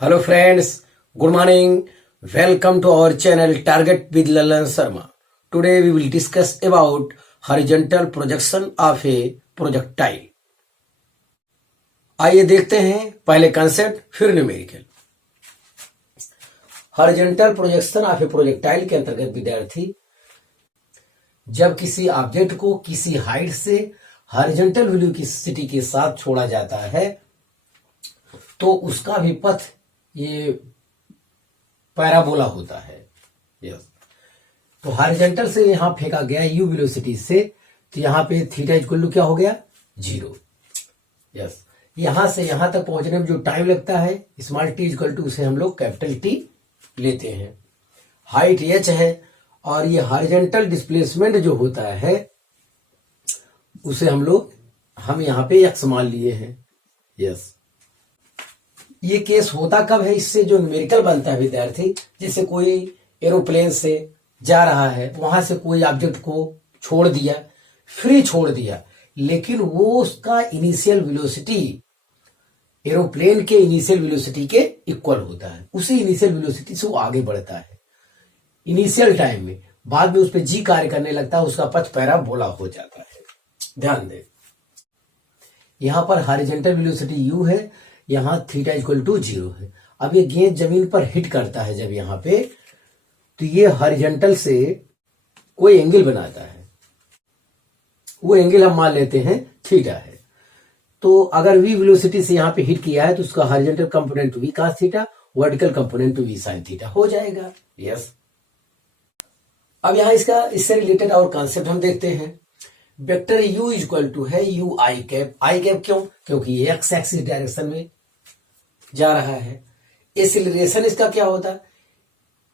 Hello friends, good morning. Welcome to our channel Target with Lalan Sharma. Today we will discuss about horizontal projection of a projectile. आइए देखते हैं पहले concept फिर numerical. Horizontal projection of A projectile के अंतर्गत विद्यार्थी जब किसी ऑब्जेक्ट को किसी हाइट से हॉरिजॉन्टल वेलोसिटी के साथ छोड़ा जाता है तो उसका भी पथ ये पैराबोला होता है। यस, तो हॉरिजॉन्टल से यहां फेंका गया यू वेलोसिटी से, तो यहां पे थीटा इक्वल टू क्या हो गया 0। यस, यहां से यहां तक पहुंचने में जो टाइम लगता है स्मॉल टी इक्वल टू उसे हम लोग कैपिटल टी लेते हैं। हाइट एच है और ये हॉरिजॉन्टल डिस्प्लेसमेंट जो होता है उसे हम यहां पे एक्स मान लिए हैं। यस, ये केस होता कब है, इससे जो न्यूमेरिकल बनता है विद्यार्थी, जैसे कोई एरोप्लेन से जा रहा है, वहां से कोई ऑब्जेक्ट को छोड़ दिया, फ्री छोड़ दिया, लेकिन वो उसका इनिशियल वेलोसिटी एरोप्लेन के इनिशियल वेलोसिटी के इक्वल होता है। उसी इनिशियल वेलोसिटी से वो आगे बढ़ता है इनिशियल टाइम में, बाद में उस पर जी कार्य करने लगता है, उसका पथ पैराबोला हो जाता है। ध्यान दें, यहां पर हॉरिजॉन्टल वेलोसिटी यू है, यहां थीटा इक्वल टू 0 है। अब ये गेंद जमीन पर हिट करता है जब यहां पे, तो ये हॉरिजॉन्टल से कोई एंगल बनाता है, वो एंगल हम मान लेते हैं थीटा है। तो अगर वी वेलोसिटी से यहां पे हिट किया है तो उसका horizontal component we cos theta, vertical component we sin theta हो जाएगा। यस, अब यहां इससे रिलेटेड और कॉन्सेप्ट हम देखते हैं। वेक्टर u इक्वल टू है you I cap. I cap क्यों? क्योंकि ये एक्स एक्सिस डायरेक्शन में जा रहा है। एक्सीलरेशन इसका क्या होता है?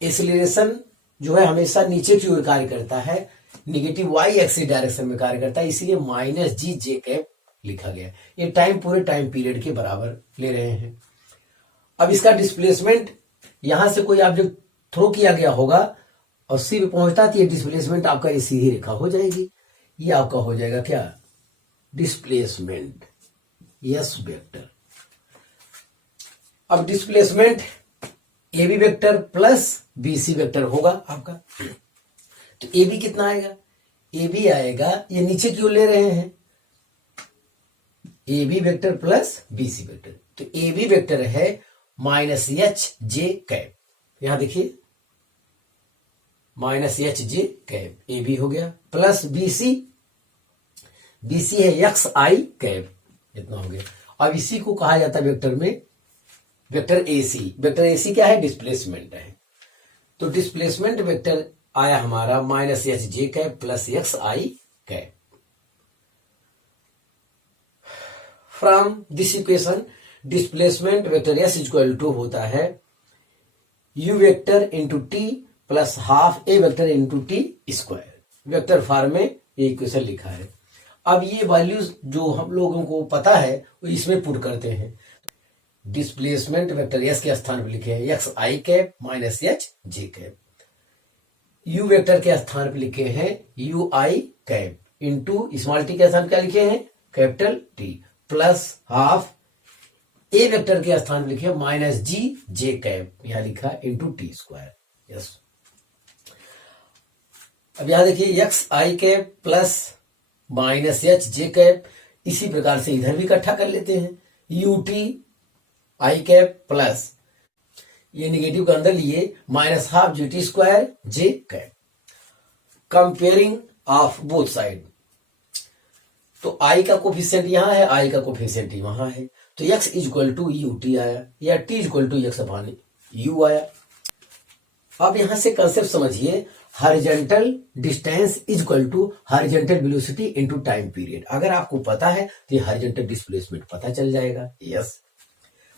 एक्सीलरेशन जो है हमेशा नीचे की ओर कार्य करता है, निगेटिव वाई एक्सिस डायरेक्शन में कार्य करता है, इसीलिए माइनस जी जे कैप लिखा गया। ये टाइम पूरे टाइम पीरियड के बराबर ले रहे हैं। अब इसका डिस्प्लेसमेंट यहां से कोई ऑब्जेक्ट थ्रो किया गया होगा और सी पे पहुंचता, तो ये डिस्प्लेसमेंट आपका ये सीधी रेखा हो जाएगी। ये आपका हो जाएगा क्या? Displacement yes vector. अब displacement A B vector plus B C vector होगा आपका। तो ए बी कितना आएगा? ए बी आएगा, ये नीचे क्यों ले रहे हैं, A B vector plus B C vector, तो ए बी वेक्टर है माइनस एच जे कैप। यहां देखिए minus H J cap, A B हो गया, प्लस बी सी है एक्स आई कैप, इतना हो गया। अब इसी को कहा जाता है वेक्टर में वेक्टर एसी। वेक्टर एसी क्या है? डिस्प्लेसमेंट है। तो डिस्प्लेसमेंट वेक्टर आया हमारा minus H J cap plus X I cap. From this equation displacement vector S equal to होता है U vector into T plus half A vector into T square. Vector form में ये equation लिखा है। अब ये वैल्यूज जो हम लोगों को पता है वो इसमें पुट करते हैं। डिस्प्लेसमेंट वेक्टर एस के स्थान पर लिखे हैं x I cap minus H J cap. You vector के स्थान पर लिखे हैं you I cap into small T के स्थान क्या लिखे हैं capital T, plus half A vector के स्थान पर लिखे माइनस जी जे कैप, यहां लिखा इंटू टी स्क्वायर। यस, अब यहां देखिए X I cap plus minus H J cap, इसी प्रकार से इधर भी इकट्ठा कर लेते हैं U T I cap plus ये निगेटिव के अंदर लिए minus half G T square J cap. Comparing of both side, तो आई का कोफिशिएंट यहां है, आई का कोफिशिएंट वहां है, तो X equal to U T आया या T equal to X upon U आया। अब यहां से कंसेप्ट समझिए, horizontal distance equal to horizontal velocity into time period. अगर आपको पता है तो ये हॉरिजॉन्टल डिस्प्लेसमेंट पता चल जाएगा। यस,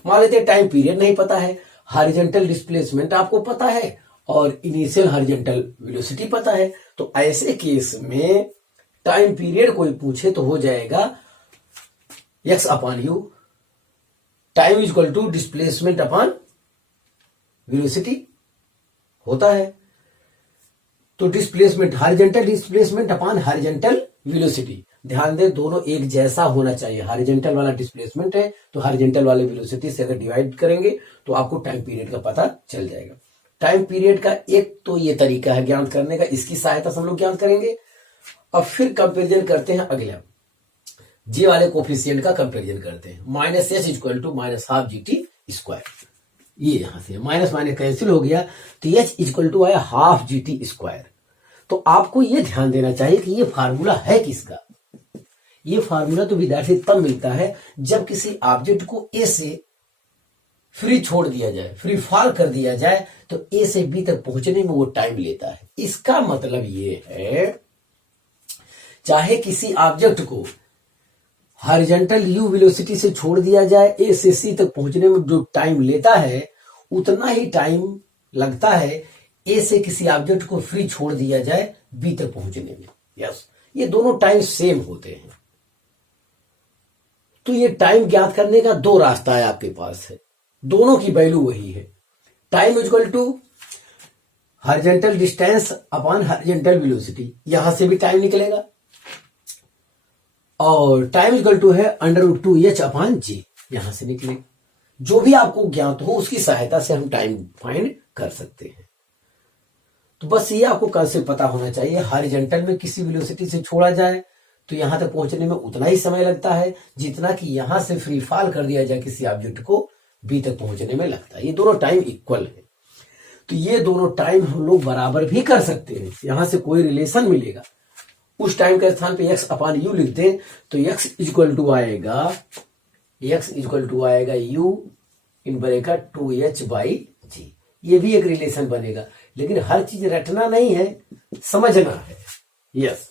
मान लेते हैं टाइम पीरियड नहीं पता है, हॉरिजॉन्टल डिस्प्लेसमेंट आपको पता है और इनिशियल हॉरिजॉन्टल वेलोसिटी पता है, तो ऐसे केस में टाइम पीरियड कोई पूछे तो हो जाएगा X upon U, time equal to displacement upon velocity होता है। तो displacement horizontal displacement upon horizontal velocity, ध्यान दें दोनों एक जैसा होना चाहिए। हॉरिजॉन्टल वाला डिस्प्लेसमेंट है तो हॉरिजॉन्टल वाले वेलोसिटी से अगर डिवाइड करेंगे तो आपको टाइम पीरियड का पता चल जाएगा। टाइम पीरियड का एक तो ये तरीका है ज्ञात करने का, इसकी सहायता से हम लोग ज्ञात करेंगे। अब फिर कंपेरिजन करते हैं अगला, जे वाले कोफिशिएंट का कंपेरिजन करते हैं। Minus H equal to minus half G T square, ये यहां से माइनस माइनस कैंसिल हो गया तो एच इक्वल टू आया हाफ जी टी स्क्वायर। तो आपको ये ध्यान देना चाहिए कि ये फार्मूला है किसका। ये फार्मूला तो विद्यार्थी तब मिलता है जब किसी ऑब्जेक्ट को ए से फ्री छोड़ दिया जाए, फ्री फॉल कर दिया जाए, तो ए से बी तक पहुंचने में वो टाइम लेता है। इसका मतलब ये है चाहे किसी ऑब्जेक्ट को हॉरिजॉन्टल यू वेलोसिटी से छोड़ दिया जाए, ए से सी तक पहुंचने में जो टाइम लेता है उतना ही टाइम लगता है ए से किसी ऑब्जेक्ट को फ्री छोड़ दिया जाए बी तक पहुंचने में। यस, ये दोनों टाइम सेम होते हैं। तो ये टाइम ज्ञात करने का दो रास्ता है आपके पास है, दोनों की वैल्यू वही है। Time equal to horizontal distance upon horizontal velocity, यहां से भी टाइम निकलेगा, और टाइम इक्वल टू है √2h अपॉन जी, यहां से निकलेगा। जो भी आपको ज्ञात हो उसकी सहायता से हम टाइम फाइंड कर सकते हैं। तो बस ये आपको कंसेप्ट पता होना चाहिए, हॉरिजॉन्टल में किसी वेलोसिटी से छोड़ा जाए तो यहां तक पहुंचने में उतना ही समय लगता है जितना कि यहां से फ्री फॉल कर दिया जाए किसी ऑब्जेक्ट को बी तक पहुंचने में लगता है। ये दोनों टाइम इक्वल है। तो ये दोनों टाइम हम लोग बराबर भी कर सकते हैं, यहां से कोई रिलेशन मिलेगा। उस टाइम के स्थान पे x अपॉन यू लिख दें तो x इक्वल टू आएगा u in bracket 2h by G. ये भी एक रिलेशन बनेगा, लेकिन हर चीज रटना नहीं है, समझना है। यस,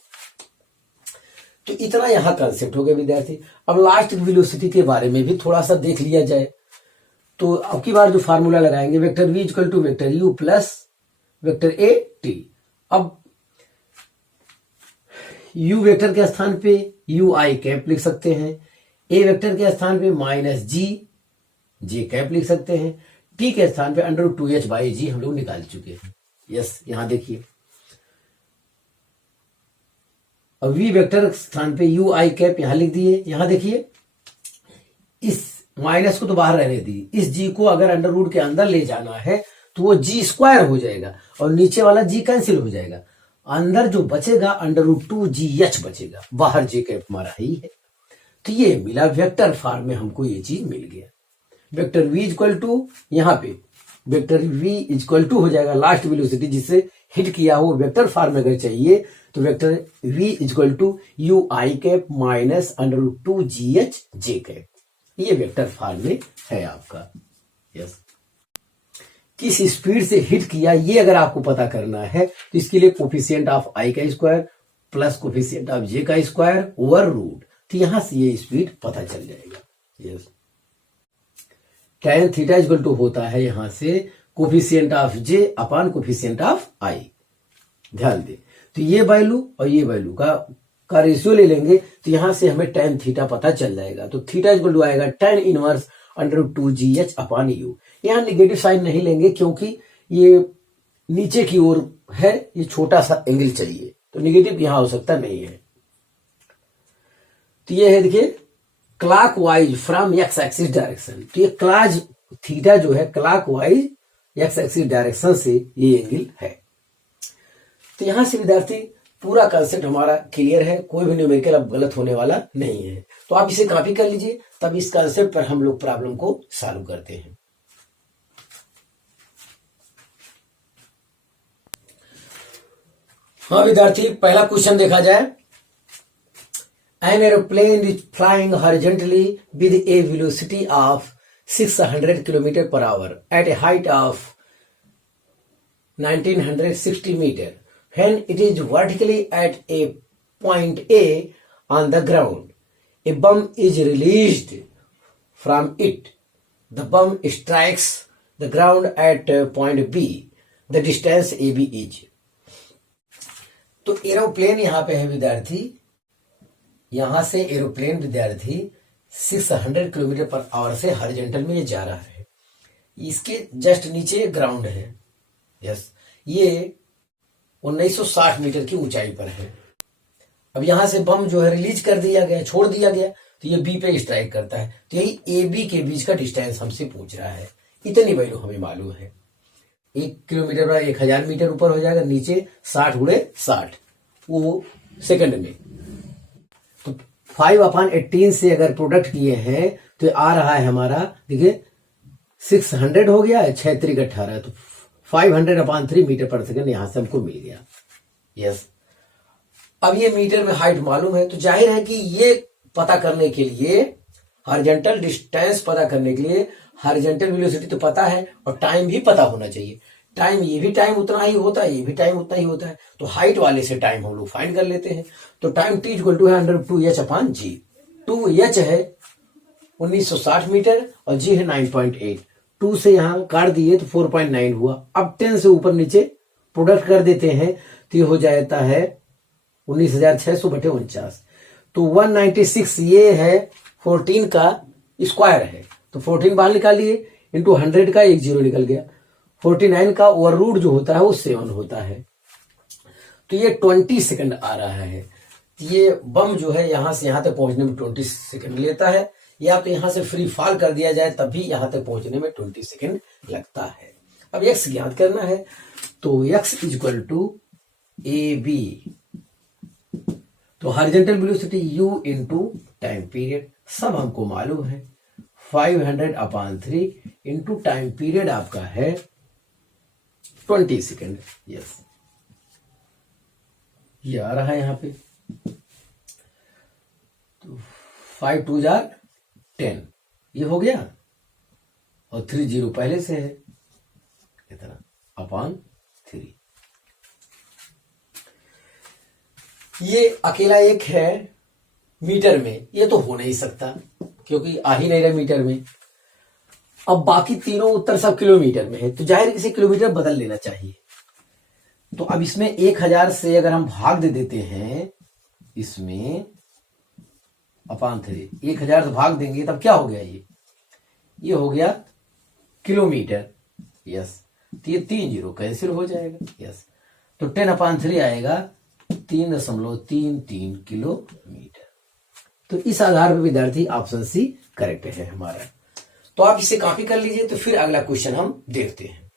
तो इतना यहां कंसेप्ट हो गया विद्यार्थी। अब लास्ट वेलोसिटी के बारे में भी थोड़ा सा देख लिया जाए। तो अब की बार जो फार्मूला लगाएंगे vector v equal to vector u plus vector a t। अब u वेक्टर के स्थान पे u i कैप लिख सकते हैं, a वेक्टर के स्थान पे माइनस जी कैप लिख सकते हैं, t के स्थान पे √2h बाई जी हम लोग निकाल चुके हैं। यस, यहां देखिए अब v वेक्टर स्थान पे u i कैप यहां लिख दिए। यहां देखिए इस माइनस को तो बाहर रहने दी, इस जी को अगर अंडर रूट के अंदर ले जाना है तो वो जी स्क्वायर हो जाएगा और नीचे वाला जी कैंसिल हो जाएगा। अंदर जो बचेगा √2gh बचेगा, बाहर जी कैप हमारा ही है। तो ये मिला वेक्टर फॉर्म में, हमको ये चीज मिल गया। वेक्टर v इक्वल टू यहां पे वेक्टर v इक्वल टू हो जाएगा लास्ट वेलोसिटी जिसे हिट किया हो, वेक्टर फॉर्म में अगर चाहिए तो vector v equal to u i cap minus √2gh j cap, ये वेक्टर फॉर्म में है आपका। यस, किस स्पीड से हिट किया ये अगर आपको पता करना है तो इसके लिए कोफिशिएंट ऑफ i का square plus coefficient of j का स्क्वायर ओवर रूट, तो यहां से ये स्पीड पता चल जाएगा। Yes, tan theta equal to होता है यहां से coefficient of j upon coefficient of i। ध्यान दें, तो ये वैल्यू और ये वैल्यू का रेशियो ले लेंगे तो यहां से हमें tan थीटा पता चल जाएगा। तो थीटा इक्वल टू आएगा tan inverse √2gh upon u। यहां निगेटिव साइन नहीं लेंगे क्योंकि ये नीचे की ओर है, ये छोटा सा एंगल चाहिए, तो निगेटिव यहां हो सकता नहीं है। तो ये है देखिए clockwise from x axis direction, तो ये क्लाज थीटा जो है क्लॉकवाइज एक्स एक्सिस डायरेक्शन से ये एंगल है। तो यहां से विद्यार्थी पूरा कंसेप्ट हमारा क्लियर है, कोई भी न्यूमेरिकल अब गलत होने वाला नहीं है। तो आप इसे कॉपी कर लीजिए, तब इस कंसेप्ट पर हम लोग प्रॉब्लम को सॉल्व करते हैं। हाँ विद्यार्थी, पहला क्वेश्चन देखा जाए। An aeroplane is flying horizontally with a velocity of 600 kilometre per hour at a height of 1960 metre. When it is vertically at a point A on the ground, a bomb is released from it. The bomb strikes the ground at point B. The distance AB is. तो aeroplane यहां पे है विद्यार्थी, यहां से aeroplane विद्यार्थी 600 kilometre per our से horizontal में ये जा रहा है। इसके जस्ट नीचे ग्राउंड है। यस, ये 1960 मीटर की ऊंचाई पर है। अब यहां से बम जो है रिलीज कर दिया गया, छोड़ दिया गया, तो ये बी पे स्ट्राइक करता है। तो यही ए बी के बीच का डिस्टेंस हमसे पूछ रहा है। इतनी वैल्यू हमें मालूम है। 1 किलोमीटर पर 1000 मीटर ऊपर हो जाएगा, नीचे 60 गुणे 60 वो सेकंड में। तो 5/18 से अगर प्रोडक्ट किए हैं तो आ रहा है हमारा, देखिए 600 हो गया है, 6 3 18, तो 500/3 मीटर पर सेकंड यहां से हमको मिल गया। यस, अब ये मीटर में हाइट मालूम है, तो जाहिर है कि ये पता करने के लिए, हॉरिजॉन्टल डिस्टेंस पता करने के लिए हॉरिजॉन्टल वेलोसिटी तो पता है और टाइम भी पता होना चाहिए। टाइम, ये भी टाइम उतना ही होता है, ये भी टाइम उतना ही होता है, तो हाइट वाले से टाइम हम लोग फाइंड कर लेते हैं। तो टाइम t इक्वल टू है 1/2h/g। 2h है 1960 मीटर और g है 9.8। 2 से यहां काट दिए तो 4.9 हुआ। अब 10 से ऊपर नीचे प्रोडक्ट कर देते हैं तो ये हो जाता है 19,600/49। तो 196 ये है 14 का स्क्वायर है, तो 14 बाहर निकालिए, इंटू 100 का एक जीरो निकल गया। 49 का ओवर रूट जो होता है वो 7 होता है। तो ये 20 सेकंड आ रहा है। ये बम जो है यहां से यहां तक पहुंचने में 20 सेकंड लेता है, या तो यहां से फ्री फॉल कर दिया जाए तब भी यहां तक पहुंचने में 20 सेकंड लगता है। अब x ज्ञात करना है, तो x equal to A B, तो horizontal velocity u into time period सब हमको मालूम है। 500/3 इंटू टाइम पीरियड आपका है 20 सेकेंड। यस, ये आ रहा है यहां पे। तो 5 2 10 ये हो गया, और 3 0 पहले से है, इतना /3। ये अकेला एक है मीटर में, ये तो हो नहीं सकता क्योंकि आ ही नहीं रहा मीटर में। अब बाकी तीनों उत्तर सब किलोमीटर में है, तो जाहिर किसी किलोमीटर बदल लेना चाहिए। तो अब इसमें 1000 से अगर हम भाग दे देते हैं, इसमें /3 1000 से भाग देंगे तब क्या हो गया, ये हो गया किलोमीटर। यस, तो ये 3 0 कैंसिल हो जाएगा। यस, तो 10/3 आएगा 3.33 किलोमीटर। तो इस आधार पर विद्यार्थी ऑप्शन सी करेक्ट है हमारा। तो आप इसे कॉपी कर लीजिए। तो फिर अगला क्वेश्चन हम देखते हैं।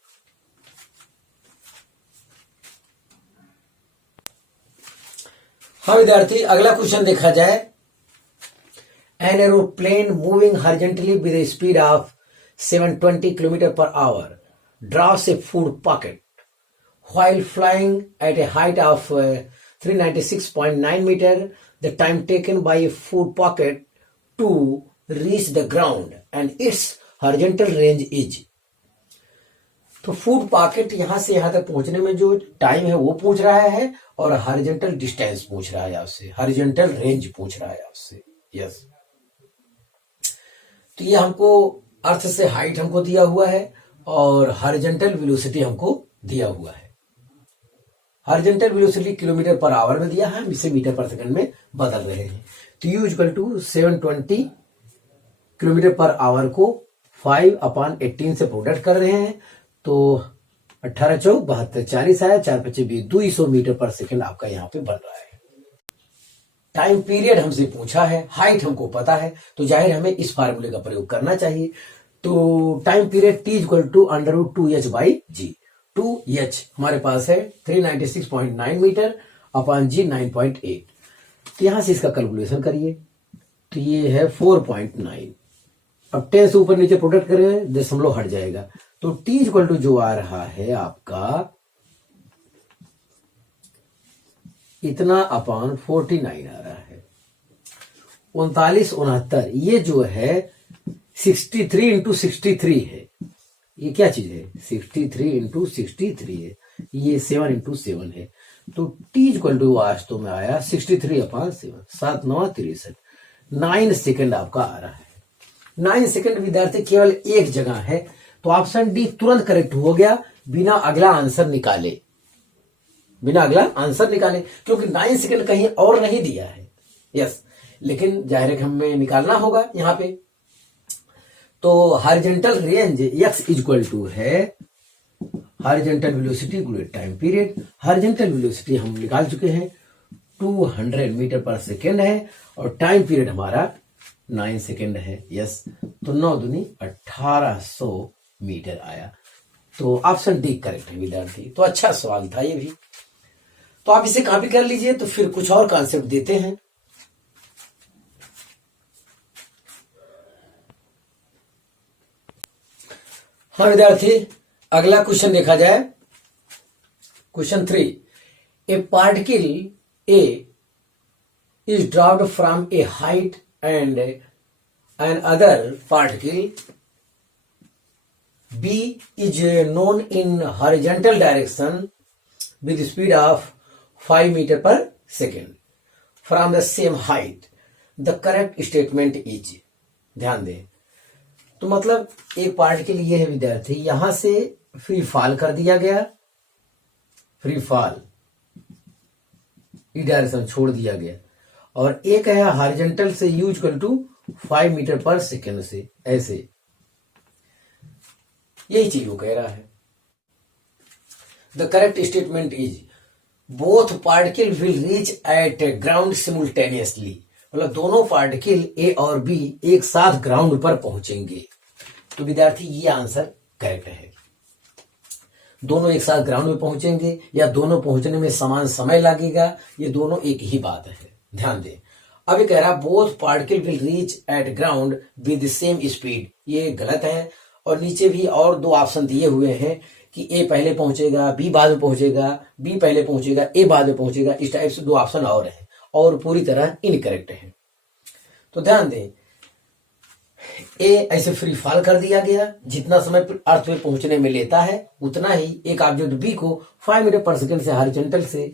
हाँ विद्यार्थी, अगला क्वेश्चन देखा जाए। An aeroplane moving horizontally with A speed of 720 km/h draws a food pocket while flying at a height of 396.9 meter. The time taken by a food pocket to reach the ground and its horizontal range is। तो food pocket यहां से यहां तक पहुंचने में जो time है वो पूछ रहा है, और हॉरिजॉन्टल डिस्टेंस पूछ रहा है आपसे, हॉरिजॉन्टल रेंज पूछ रहा है आपसे। यस, तो ये हमको अर्थ से हाइट हमको दिया हुआ है और हॉरिजॉन्टल वेलोसिटी हमको दिया हुआ है। हॉरिजॉन्टल वेलोसिटी km/h में दिया है, हम इसे मीटर पर सेकंड में बदल रहे हैं। तो u इक्वल टू 720 km/h को 5/18 से प्रोडक्ट कर रहे हैं, तो 18 चौक 72 40 आया, 4 25 20 200 मीटर पर सेकंड आपका यहाँ पे बन रहा है। टाइम पीरियड हमसे पूछा है, हाइट हमको पता है, तो जाहिर हमें इस फार्मूले का प्रयोग करना चाहिए। तो time period t equal to √2h/g। 2h हमारे पास है 396.9 मीटर अपॉन g 9.8। तो यहां से इसका कैलकुलेशन करिए, तो ये है 4.9। अब 10 से ऊपर नीचे प्रोडक्ट करें, दशमलव हट जाएगा, तो t इक्वल टू जो आ रहा है आपका इतना अपॉन 49 आ रहा है। 39 69 ये जो है 63 इंटू 63 है। ये क्या चीज है, 63 इंटू 63 है, ये 7 इंटू 7 है। तो t इक्वल टू वास्तव में आया 63/7, 7 9 63, 9 सेकंड आपका आ रहा है। 9 सेकंड विद्यार्थी केवल एक जगह है, तो ऑप्शन डी तुरंत करेक्ट हो गया बिना अगला आंसर निकाले, क्योंकि 9 सेकंड कहीं और नहीं दिया है। यस, लेकिन जाहिर है हमें निकालना होगा यहां पे। तो horizontal range x equal to है हॉरिजॉन्टल वेलोसिटी गुणे टाइम पीरियड। हॉरिजॉन्टल वेलोसिटी हम निकाल चुके हैं 200 मीटर पर सेकेंड है और टाइम पीरियड हमारा 9 सेकेंड है। यस, तो 9 दूनी 1800 मीटर आया। तो ऑप्शन डी करेक्ट है विद्यार्थी। तो अच्छा सवाल था ये भी। तो आप इसे कॉपी कर लीजिए। तो फिर कुछ और कॉन्सेप्ट देते हैं। हाँ विद्यार्थी, अगला क्वेश्चन देखा जाए। Question 3, a particle A is dropped from a height and another particle B is known in horizontal direction with speed of 5 meter per second from the same height. The correct statement is, ध्यान दें। तो मतलब एक particle ये है विद्यार्थी, यहां से फ्री फॉल कर दिया गया, फ्री फॉल ई डायरेक्शन छोड़ दिया गया, और एक है हॉरिजॉन्टल से यूज कर टू 5 मीटर पर सेकेंड से, ऐसे यही चीज वो कह रहा है। The correct statement is both particle will reach at ground simultaneously, मतलब दोनों पार्टिकल ए और बी एक साथ ग्राउंड पर पहुंचेंगे। तो विद्यार्थी ये आंसर करेक्ट है। दोनों एक साथ ग्राउंड में पहुंचेंगे या दोनों पहुंचने में समान समय लगेगा, ये दोनों एक ही बात है। ध्यान दें। अब ये कह रहा है both particle will reach at ground with same speed, ये गलत है। और नीचे भी और दो ऑप्शन दिए हुए हैं कि ए पहले पहुंचेगा, बी बाद में पहुंचेगा, बी पहले पहुंचेगा, ए बाद में पहुंचेगा। इस टाइप से दो ऑप्शन और हैं और पूरी तरह इनकरेक्ट है। तो ध्यान दें, ए ऐसे फ्री फॉल कर दिया गया, जितना समय अर्थ में पहुंचने में लेता है उतना ही एक ऑब्जेक्ट बी को 5 मीटर पर सेकेंड से हॉरिजॉन्टल से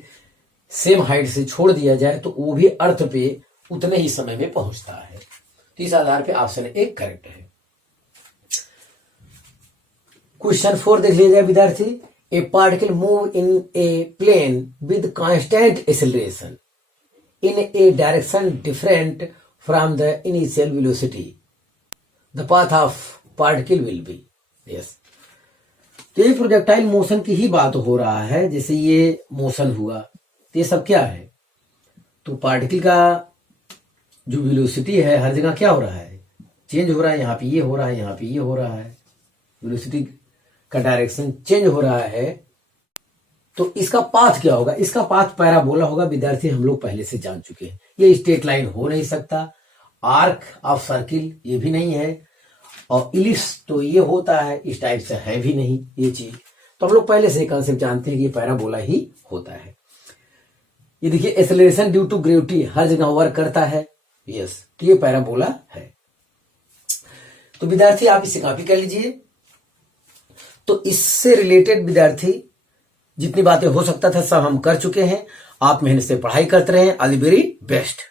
सेम हाइट से छोड़ दिया जाए तो वो भी अर्थ पे उतने ही समय में पहुंचता है। तो इस आधार पे ऑप्शन ए करेक्ट है। क्वेश्चन 4 देख लीजिए विद्यार्थी। A particle move in a plane with constant acceleration in a direction different from the initial velocity, the path of particle will be. Yes, तो ये प्रोजेक्टाइल मोशन की ही बात हो रहा है। जैसे ये मोशन हुआ तो ये सब क्या है, तो पार्टिकल का जो वेलोसिटी है हर जगह क्या हो रहा है, चेंज हो रहा है। यहाँ पे ये हो रहा है, यहाँ पे ये हो रहा है, वेलोसिटी का डायरेक्शन चेंज हो रहा है। तो इसका पाथ क्या होगा, इसका पाथ पैराबोला होगा विद्यार्थी, हम लोग पहले से जान चुके हैं। ये स्ट्रेट लाइन हो नहीं सकता, आर्क ऑफ सर्किल ये भी नहीं है, और इलिप्स तो ये होता है, इस टाइप से है भी नहीं ये चीज। तो हम लोग पहले से कॉन्सेप्ट जानते हैं कि ये पैराबोला ही होता है। ये देखिए एक्सेलरेशन ड्यू टू ग्रेविटी हर जगह वर्क करता है। यस, तो ये पैराबोला है। तो विद्यार्थी आप इसे कॉपी कर लीजिए। तो इससे रिलेटेड विद्यार्थी जितनी बातें हो सकता था सब हम कर चुके हैं। आप मेहनत से पढ़ाई करते रहें। All the very best.